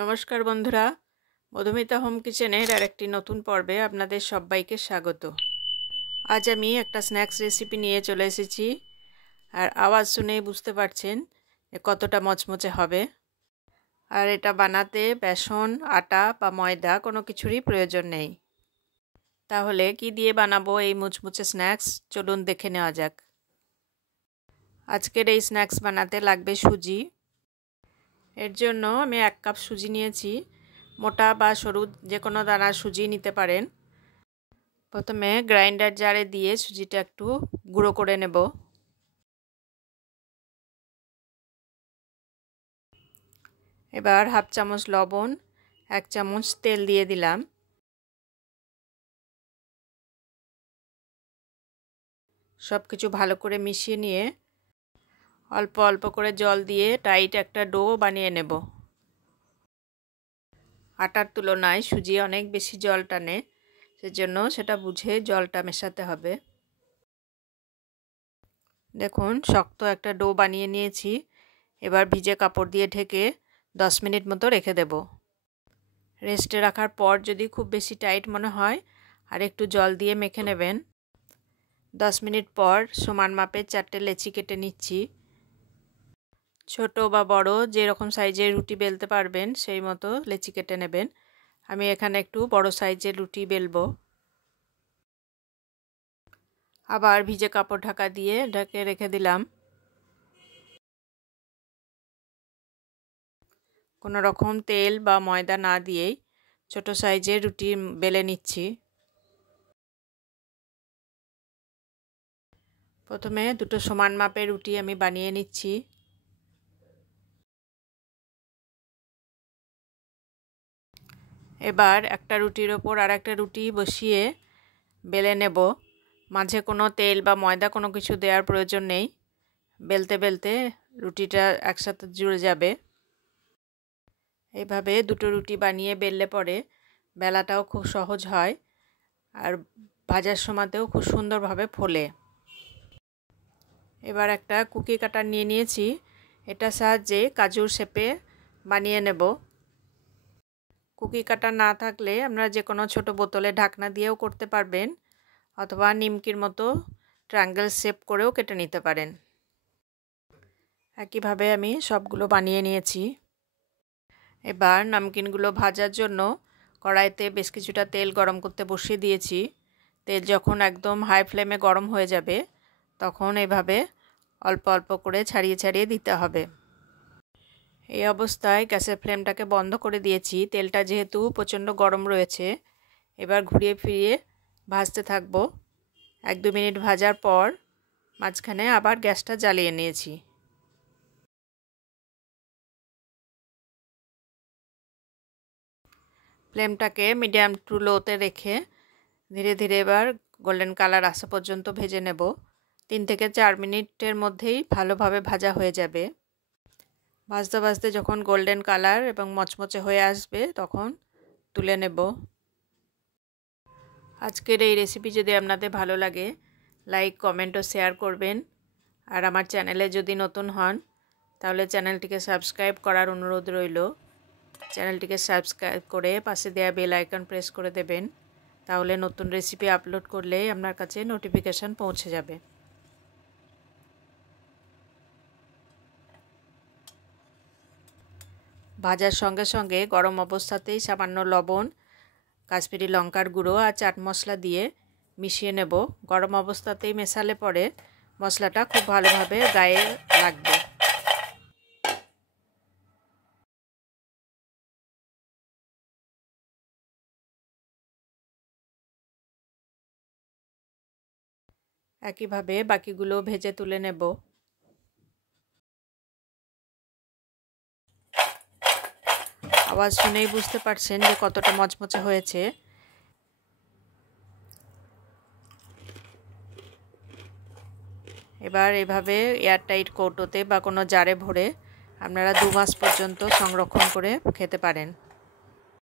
নমস্কার বন্ধুরা, মধুমিতা হোম কিচেনের আরেকটি নতুন পর্বে আপনাদের সবাইকে স্বাগত। আজ আমি একটা স্ন্যাক্স রেসিপি নিয়ে চলে এসেছি। আর আওয়াজ শুনেই বুঝতে পারছেন যে কতটা মচমচে হবে। আর এটা বানাতে বেসন, আটা বা ময়দা কোনো কিছুরই প্রয়োজন নেই। তাহলে কি দিয়ে বানাবো এই মুচমুচে স্ন্যাক্স, চলুন দেখে নেওয়া যাক। আজকের এই স্ন্যাক্স বানাতে লাগবে সুজি। এর জন্য আমি 1 কাপ সুজি নিয়েছি। মোটা বা সরু যে কোনো দানার সুজি নিতে পারেন। প্রথমে গ্রাইন্ডার জারে দিয়ে সুজিটা একটু গুঁড়ো করে নেব। এবার হাফ চামচ লবণ, 1 চামচ তেল দিয়ে দিলাম। সব কিছু ভালো করে মিশিয়ে নিয়ে অল্প অল্প করে জল দিয়ে টাইট একটা ডো বানিয়ে নেব। আটার তুলনায় সুজি অনেক বেশি জল টানে, সেজন্য সেটা বুঝে জলটা মেশাতে হবে। দেখুন, শক্ত একটা ডো বানিয়ে নিয়েছি। এবার ভিজে কাপড় দিয়ে ঢেকে 10 মিনিট মতো রেখে দেব। রেস্টে রাখার পর যদি খুব বেশি টাইট মনে হয় আর একটু জল দিয়ে মেখে নেবেন। 10 মিনিট পর সমান মাপের 4টে লেচি কেটে নিচ্ছি। ছোট বা বড় যেরকম সাইজের রুটি বেলতে পারবেন সেই মতো লেচি কেটে নেবেন। আমি এখানে একটু বড় সাইজের রুটি বেলবো। আবার ভিজে কাপড় ঢাকা দিয়ে ঢেকে রেখে দিলাম। কোনো রকম তেল বা ময়দা না দিয়েই ছোট সাইজের রুটি বেলে নিচ্ছি। প্রথমে দুটো সমান মাপের রুটি আমি বানিয়ে নিচ্ছি। এবার একটা রুটির ওপর আর একটা রুটি বসিয়ে বেলে নেব। মাঝে কোনো তেল বা ময়দা কোনো কিছু দেওয়ার প্রয়োজন নেই। বেলতে বেলতে রুটিটা একসাথে জুড়ে যাবে। এইভাবে দুটো রুটি বানিয়ে বেললে পরে বেলাটাও খুব সহজ হয় আর ভাজার সময়তেও খুব সুন্দরভাবে ফোলে। এবার একটা কুকি কাটার নিয়ে নিয়েছি। এটার সাহায্যে কাজুর শেপে বানিয়ে নেব। কুকি কাটার না থাকলে আপনারা যে কোনো ছোট বোতলে ঢাকনা দিয়েও করতে পারবেন, অথবা নিমকির মতো ট্রায়াঙ্গেল শেপ করেও কেটে নিতে পারেন। একইভাবে আমি সবগুলো বানিয়ে নিয়েছি। এবার নামকিনগুলো ভাজার জন্য কড়াইতে বেশ কিছুটা তেল গরম করতে বসিয়ে দিয়েছি। তেল যখন একদম হাই ফ্লেমে গরম হয়ে যাবে তখন এভাবে অল্প অল্প করে ছাড়িয়ে ছাড়িয়ে দিতে হবে। এই অবস্থায় গ্যাসের ফ্লেমটাকে বন্ধ করে দিয়েছি। তেলটা যেহেতু প্রচণ্ড গরম রয়েছে, এবার ঘুরিয়ে ফিরিয়ে ভাজতে থাকবো। 1-2 মিনিট ভাজার পর মাঝখানে আবার গ্যাসটা জ্বালিয়ে নিয়েছি। ফ্লেমটাকে মিডিয়াম টু লোতে রেখে ধীরে ধীরে এবার গোল্ডেন কালার আসা পর্যন্ত ভেজে নেব। 3 থেকে 4 মিনিটের মধ্যেই ভালোভাবে ভাজা হয়ে যাবে। ভাজতে ভাজতে যখন গোল্ডেন কালার এবং মচমচে হয়ে আসবে তখন তুলে নেব। আজকের এই রেসিপি যদি আপনাদের ভালো লাগে, লাইক, কমেন্ট ও শেয়ার করবেন। আর আমার চ্যানেলে যদি নতুন হন তাহলে চ্যানেলটিকে সাবস্ক্রাইব করার অনুরোধ রইল। চ্যানেলটিকে সাবস্ক্রাইব করে পাশে দেওয়া বেল আইকন প্রেস করে দেবেন, তাহলে নতুন রেসিপি আপলোড করলেই আপনার কাছে নোটিফিকেশান পৌঁছে যাবে। ভাজার সঙ্গে সঙ্গে গরম অবস্থাতেই সামান্য লবণ, কাশ্মীরি লঙ্কার গুঁড়ো আর চাট মশলা দিয়ে মিশিয়ে নেব। গরম অবস্থাতেই মেশালে পরে মশলাটা খুব ভালোভাবে গায়ে লাগবে। একইভাবে বাকিগুলো ভেজে তুলে নেব। আওয়াজ শুনেই বুঝতে পারছেন যে কতটা মচমচে হয়েছে। এবার এভাবে এয়ারটাইট কৌটোতে বা কোনো জারে ভরে আপনারা 2 মাস পর্যন্ত সংরক্ষণ করে খেতে পারেন।